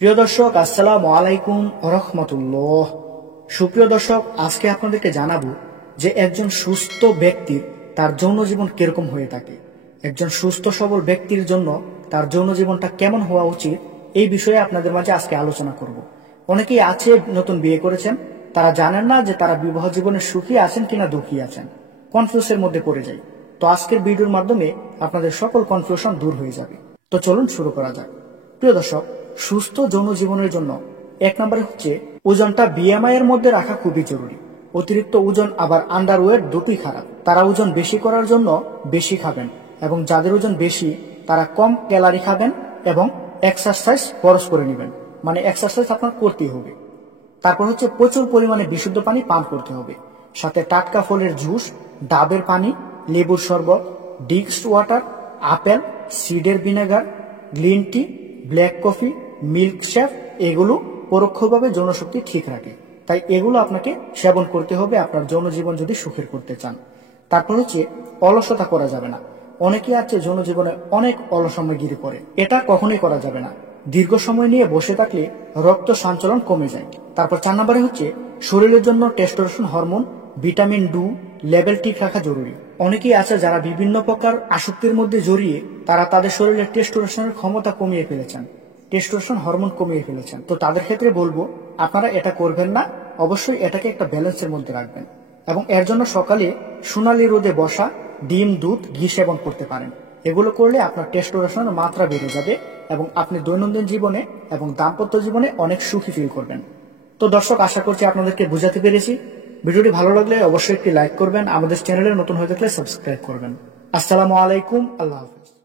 প্রিয় দর্শক, আসসালামু আলাইকুম ওয়া রাহমাতুল্লাহ। সুপ্রিয় দর্শক, আজকে আপনাদেরকে জানাবো যে একজন সুস্থ ব্যক্তির তার যৌন জীবন কিরকম হয়ে থাকে। একজন সুস্থ সবল ব্যক্তির জন্য তার যৌন জীবনটা কেমন হওয়া উচিত, এই বিষয়ে আপনাদের মাঝে আজকে আলোচনা করব। অনেকেই আছে নতুন বিয়ে করেছেন, তারা জানেন না যে তারা বিবাহ জীবনে সুখী আছেন কিনা দুঃখী আছেন, কনফিউজের মধ্যে পড়ে যায়। তো আজকের ভিডিওর মাধ্যমে আপনাদের সকল কনফিউশন দূর হয়ে যাবে। তো চলুন শুরু করা যাক। প্রিয় দর্শক, সুস্থ যৌন জীবনের জন্য এক নম্বরে হচ্ছে ওজনটা বিএমআই এর মধ্যে রাখা খুবই জরুরি। অতিরিক্ত ওজন আবার আন্ডারওয়েট দুটোই খারাপ। তারা ওজন বেশি করার জন্য বেশি খাবেন, এবং যাদের ওজন বেশি তারা কম ক্যালারি খাবেন এবং এক্সারসাইজ খরচ করে নেবেন, মানে এক্সারসাইজ আপনার করতেই হবে। তারপর হচ্ছে প্রচুর পরিমাণে বিশুদ্ধ পানি পান করতে হবে, সাথে টাটকা ফলের জুস, ডাবের পানি, লেবুর শরবত, ডিক্সড ওয়াটার, আপেল, সিডের vinegar, green tea, black coffee, milk shake, এগুলো পরোক্ষভাবে যৌনশক্তি ঠিক রাখে। তাই এগুলো আপনাকে সেবন করতে হবে আপনার যৌন জীবন যদি সুখের করতে চান। তারপর হচ্ছে অলসতা করা যাবে না। অনেকেই আছে যৌন জীবনে অনেক অলসময়গিরি করে, এটা কখনোই করা যাবে না। দীর্ঘ সময় নিয়ে বসে থাকলে রক্ত সঞ্চালন কমে যায়। তারপর 4 নম্বরে হচ্ছে শরীরের জন্য testosterone hormone, vitamin D level ঠিক রাখা জরুরি। অনেকেই আছে যারা বিভিন্ন প্রকার আসক্তির মধ্যে জড়িয়ে তারা তাদের শরীরের টেস্টোস্টেরনের ক্ষমতা কমিয়ে ফেলেছেন, টেস্টোস্টেরন হরমোন কমিয়ে ফেলেছেন। তো তাদের ক্ষেত্রে বলবো আপনারা এটা করবেন না, অবশ্যই এটাকে একটা ব্যালেন্সের মধ্যে রাখবেন। এবং এর জন্য সকালে সোনালী রোদে বসা ডিম, দুধ, ঘি সেবন করতে পারেন। এগুলো করলে আপনার টেস্টোস্টেরনের মাত্রা বেড়ে যাবে এবং আপনি দৈনন্দিন জীবনে এবং দাম্পত্য জীবনে অনেক সুখী ফিল করবেন। তো দর্শক, আশা করছি আপনাদেরকে বোঝাতে পেরেছি। ভিডিওটি ভালো লাগলে অবশ্যই একটি লাইক করবেন, আমাদের চ্যানেলে নতুন হয়ে থাকলে সাবস্ক্রাইব করবেন। আসসালামু আলাইকুম, আল্লাহ হাফেজ।